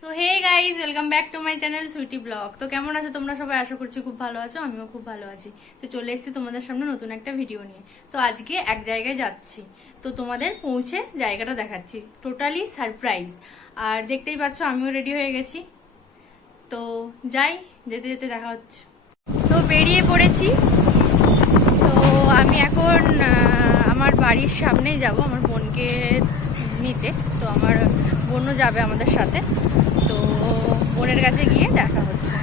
So hey guys, welcome back to my channel Sweety blog. তো কেমন আছো তোমরা সবাই? আশা করছি খুব ভালো আছো, আমিও খুব ভালো আছি। তো চলে এসেছি তোমাদের সামনে নতুন একটা ভিডিও নিয়ে। তো আজকে এক জায়গায় যাচ্ছি, তো তোমাদের পৌঁছে জায়গাটা দেখাচ্ছি। Totally surprise. আর দেখতেই পাচ্ছ আমিও রেডি হয়ে গেছি। তো যাই, যেতে যেতে দেখা হচ্ছে। তো বেরিয়ে পড়েছি। তো আমি এখন আমার বাড়ির সামনেই যাব আমার বোনকে নিতে। তো আমার বোনও যাবে আমাদের সাথে। তো বোনের কাছে গিয়ে দেখা হচ্ছে।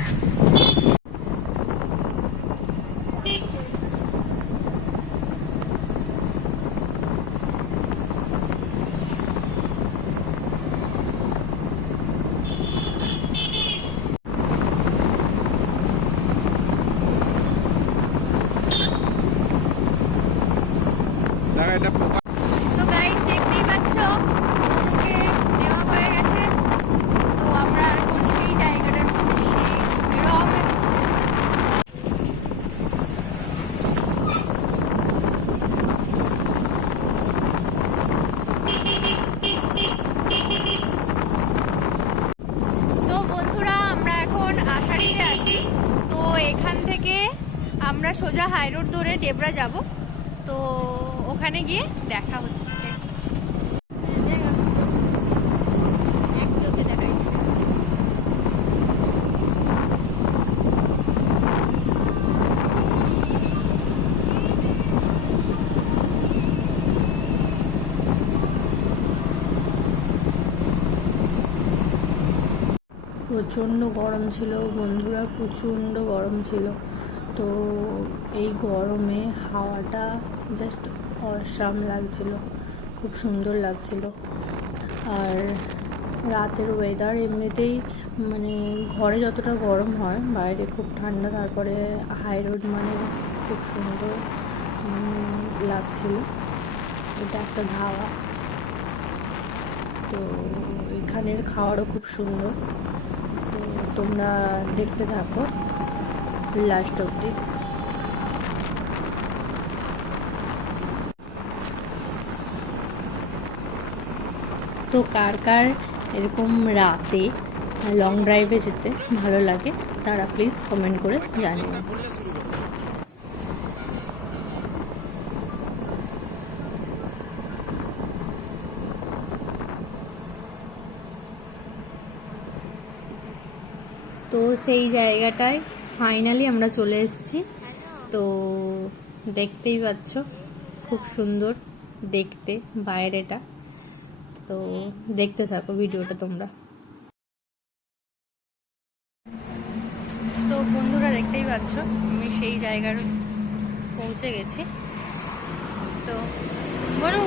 তো গাইস দেখতেই পাচ্ছ ওকে নেওয়া হয়ে গেছে। তো আমরা এখন সেই জায়গাটার উদ্দেশ্যে রওনা দিচ্ছি। তো বন্ধুরা, আমরা এখন আষাঢ়িতে আছি। তো এখান থেকে আমরা সোজা হাই রোড ধরে ডেবরা যাব। তো ওখানে গিয়ে দেখা হচ্ছে। এক চোখে দেখাই প্রচণ্ড গরম ছিল বন্ধুরা, প্রচণ্ড গরম ছিল। তো এই গরমে হাওয়াটা জাস্ট অসাম লাগছিল, খুব সুন্দর লাগছিল। আর রাতের ওয়েদার এমনিতেই মানে ঘরে যতটা গরম হয় বাইরে খুব ঠান্ডা, তারপরে হাই রোড মানে খুব সুন্দর লাগছিল। এটা একটা ধাবা। তো এখানের খাওয়ারও খুব সুন্দর। তো তোমরা দেখতে থাকো লাস্ট অবধি। তো কার কার এরকম রাতে লং ড্রাইভে যেতে ভালো লাগে তারা প্লিজ কমেন্ট করে জানিও। তো সেই জায়গাটায় ফাইনালি আমরা চলে এসেছি। তো দেখতেই পাচ্ছ খুব সুন্দর দেখতে বাইরেটা। তো দেখতে থাকো ভিডিওটা তোমরা। তো বন্ধুরা দেখতেই পাচ্ছ আমি সেই জায়গার পৌঁছে গেছি। তো বলো,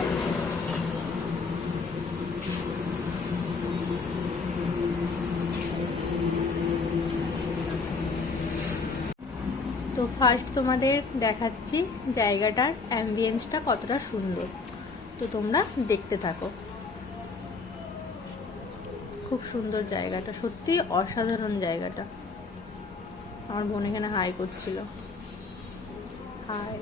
তো ফার্স্ট তোমাদের দেখাচ্ছি জায়গাটার অ্যাম্বিয়েন্সটা কতটা সুন্দর। তো তোমরা দেখতে থাকো। খুব সুন্দর জায়গাটা, সত্যি অসাধারণ জায়গাটা। আমার বোন এখানে হাই করছিল। হাই।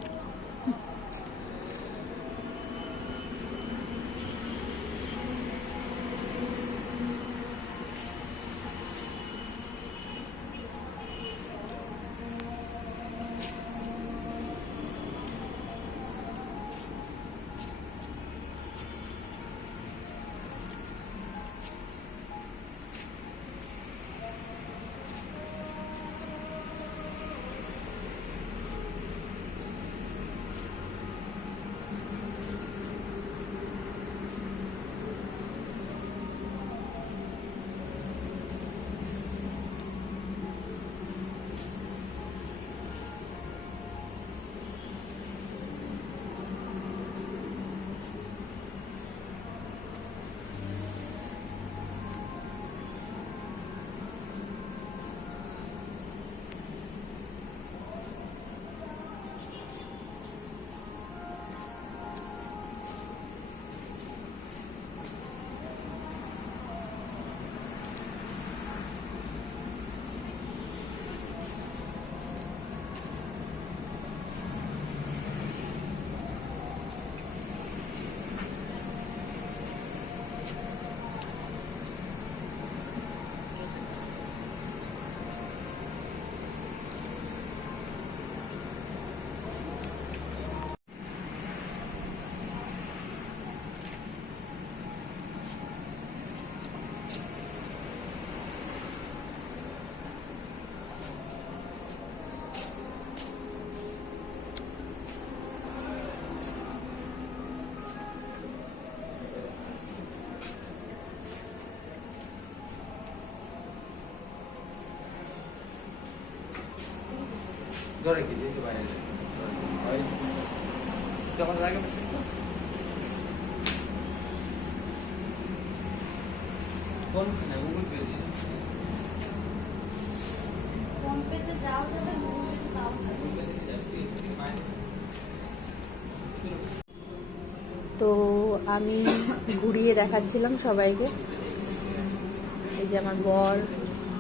ধরে কি দিতে বাইরে ওই কেমন লাগে কোন না গুগল পে ফোন পেতে যাও যাবে গুগল পে দাও। তো আমি ঘুরিয়ে দেখাচ্ছিলাম সবাইকে। এই যে আমার বর,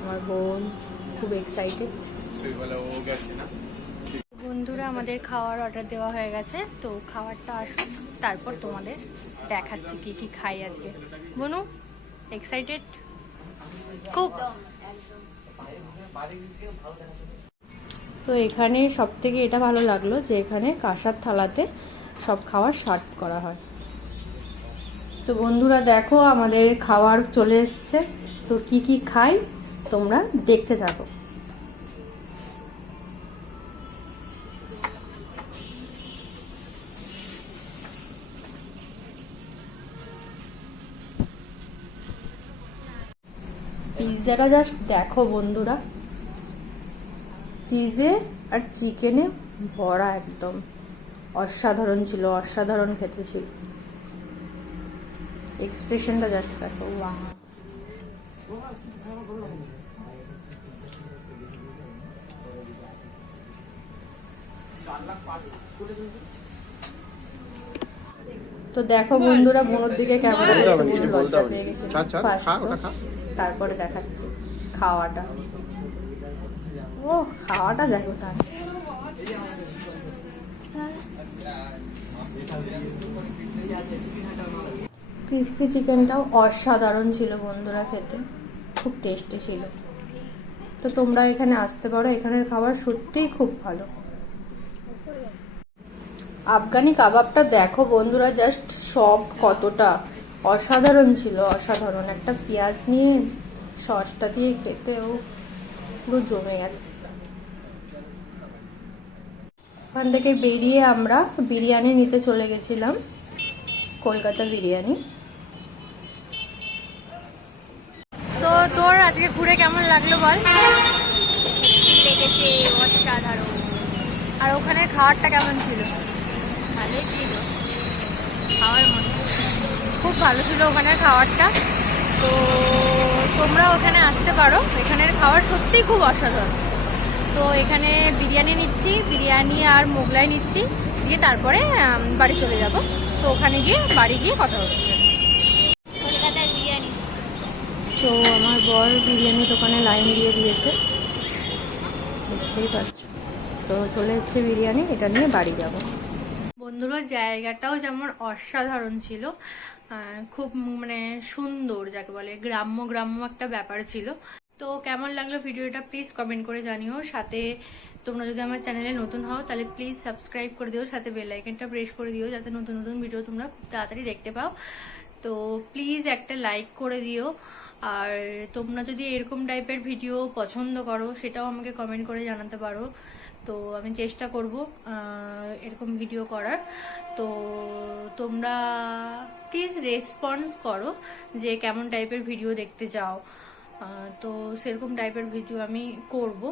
আমার বোন খুব এক্সাইটেড। বন্ধুরা আমাদের খাওয়ার অর্ডার দেওয়া হয়ে গেছে, তো খাবারটা আসুক তারপর তোমাদের দেখাচ্ছি কি কি খাই আজকে। বনু এক্সাইটেড খুব। তো এখানে সব থেকে এটা ভালো লাগলো যে এখানে কাঁসার থালাতে সব খাবার সার্ভ করা হয়। তো বন্ধুরা দেখো আমাদের খাবার চলে এসছে, তো কি কি খাই তোমরা দেখতে থাকো। পিৎজাটা জাস্ট দেখো বন্ধুরা, চিজে আর চিকেনে ভরা, একদম অসাধারণ ছিল, অসাধারণ খেতে ছিল। এক্সপ্রেশনটা জাস্ট দেখো, ওয়াও। তো দেখো বন্ধুরা বোনের দিকে ক্যামেরা লজ্জা পেয়ে গেছে। তারপরে দেখাচ্ছি খাওয়াটা। ও খাওয়াটা দেখো তার। ক্রিসপি চিকেনটাও অসাধারণ ছিল বন্ধুরা, খেতে খুব টেস্টি ছিল। তো তোমরা এখানে আসতে পারো, এখানের খাবার সত্যিই খুব ভালো। আফগানি কাবাবটা দেখো বন্ধুরা, জাস্ট সফট কতটা, অসাধারণ ছিল, অসাধারণ। একটা পেঁয়াজ নিয়ে সসটা দিয়ে খেতেও পুরো জমে গেছে। ওখান থেকে বেরিয়ে আমরা বিরিয়ানি নিতে চলে গেছিলাম, কলকাতা বিরিয়ানি। তো তোর আজকে ঘুরে কেমন লাগলো বল? লেগেছে অসাধারণ। আর ওখানে খাবারটা কেমন ছিল? ভালোই ছিল, খাওয়ার মতো খুব ভালো ছিল ওখানের খাবারটা। তো তোমরা ওখানে আসতে পারো, এখানের খাবার সত্যিই খুব অসাধারণ। তো এখানে বিরিয়ানি নিচ্ছি, বিরিয়ানি আর মোগলাই নিচ্ছি, দিয়ে তারপরে বাড়ি চলে যাব। তো ওখানে গিয়ে বাড়ি গিয়ে কথা হচ্ছে। কলকাতার বিরিয়ানি। তো আমার বর বিরিয়ানি দোকানে লাইন দিয়ে দিয়েছে, দেখতেই পাচ্ছ। তো চলে এসছে বিরিয়ানি, এটা নিয়ে বাড়ি যাব। বন্ধুরা জায়গাটাও যেমন অসাধারণ ছিল, খুব মানে সুন্দর, যাকে বলে গ্রাম্য গ্রাম্য একটা ব্যাপার ছিল। তো কেমন লাগলো ভিডিওটা প্লিজ কমেন্ট করে জানিও। সাথে তোমরা যদি আমার চ্যানেলে নতুন হও তাহলে প্লিজ সাবস্ক্রাইব করে দিও, সাথে বেল আইকনটা প্রেস করে দিও যাতে নতুন নতুন ভিডিও তোমরা খুব তাড়াতাড়ি দেখতে পাও। তো প্লিজ একটা লাইক করে দিও। আর তোমরা যদি এরকম টাইপের ভিডিও পছন্দ করো সেটাও আমাকে কমেন্ট করে জানাতে পারো। তো আমি চেষ্টা করব এরকম ভিডিও করার। তো তোমরা প্লিজ রেসপন্স করো যে কেমন টাইপের ভিডিও দেখতে চাও, তো সেরকম টাইপের ভিডিও আমি করব।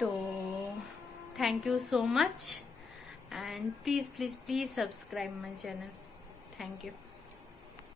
তো thank you so much, and please please please subscribe my channel. Thank you.